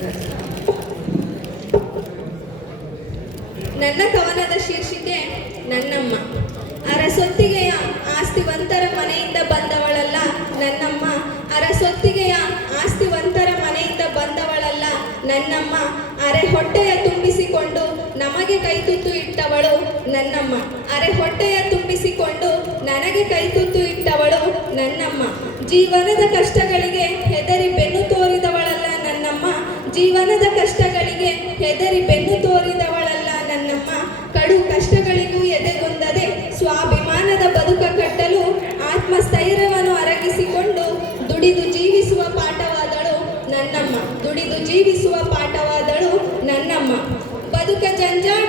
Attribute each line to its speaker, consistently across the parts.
Speaker 1: ನನ್ನ ಕವನದ ಶೀರ್ಷಿಕೆ ನನ್ನಮ್ಮ. ಅರಸೊತ್ತಿಗೆಯ ಆಸ್ತಿವಂತರ ಮನೆಯಿಂದ ಬಂದವಳಲ್ಲ ನನ್ನಮ್ಮ. ಅರಸೊತ್ತಿಗೆಯ ಆಸ್ತಿವಂತರ ಮನೆಯಿಂದ ಬಂದವಳಲ್ಲ ನನ್ನಮ್ಮ. ಅರೆ ಹೊಟ್ಟೆಯ ತುಂಬಿಸಿಕೊಂಡು ನಮಗೆ ಕೈತುತ್ತು ಇಟ್ಟವಳು ನನ್ನಮ್ಮ. ಅರೆ ಹೊಟ್ಟೆಯ ತುಂಬಿಸಿಕೊಂಡು ನನಗೆ ಕೈತುತ್ತು ಇಟ್ಟವಳು ನನ್ನಮ್ಮ. ಜೀವನದ ಕಷ್ಟ ಜೀವನದ ಕಷ್ಟಗಳಿಗೆ ಹೆದರಿ ಬೆನ್ನು ತೋರಿದವಳಲ್ಲ ನನ್ನಮ್ಮ. ಕಡು ಕಷ್ಟಗಳಿಗೂ ಎದೆಗೊಂದದೆ ಸ್ವಾಭಿಮಾನದ ಬದುಕ ಕಟ್ಟಲು ಆತ್ಮಸ್ಥೈರ್ಯವನ್ನು ಅರಗಿಸಿಕೊಂಡು ದುಡಿದು ಜೀವಿಸುವ ಪಾಠವಾದಳು ನನ್ನಮ್ಮ. ದುಡಿದು ಜೀವಿಸುವ ಪಾಠವಾದಳು ನನ್ನಮ್ಮ. ಬದುಕ ಜಂಜಾಟಕ್ಕೆ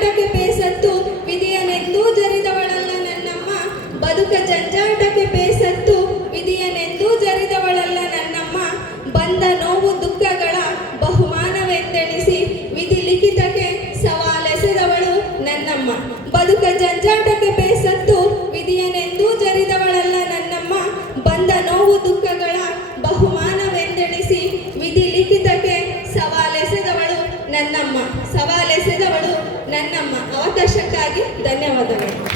Speaker 1: ಜಂಜಾಟಕ್ಕೆ ಬೇಸತ್ತು, ವಿಧಿಯನೆಂದೂ ಜರಿದವಳಲ್ಲ ನನ್ನಮ್ಮ. ಬಂದ ನೋವು ದುಃಖಗಳ ಬಹುಮಾನವೆಂದೆಣಿಸಿ, ವಿಧಿ ಲಿಖಿತಕ್ಕೆ ಸವಾಲೆಸೆದವಳು ನನ್ನಮ್ಮ. ಸವಾಲೆಸೆದವಳು ನನ್ನಮ್ಮ. ಅವಕಾಶಕ್ಕಾಗಿ ಧನ್ಯವಾದಗಳು.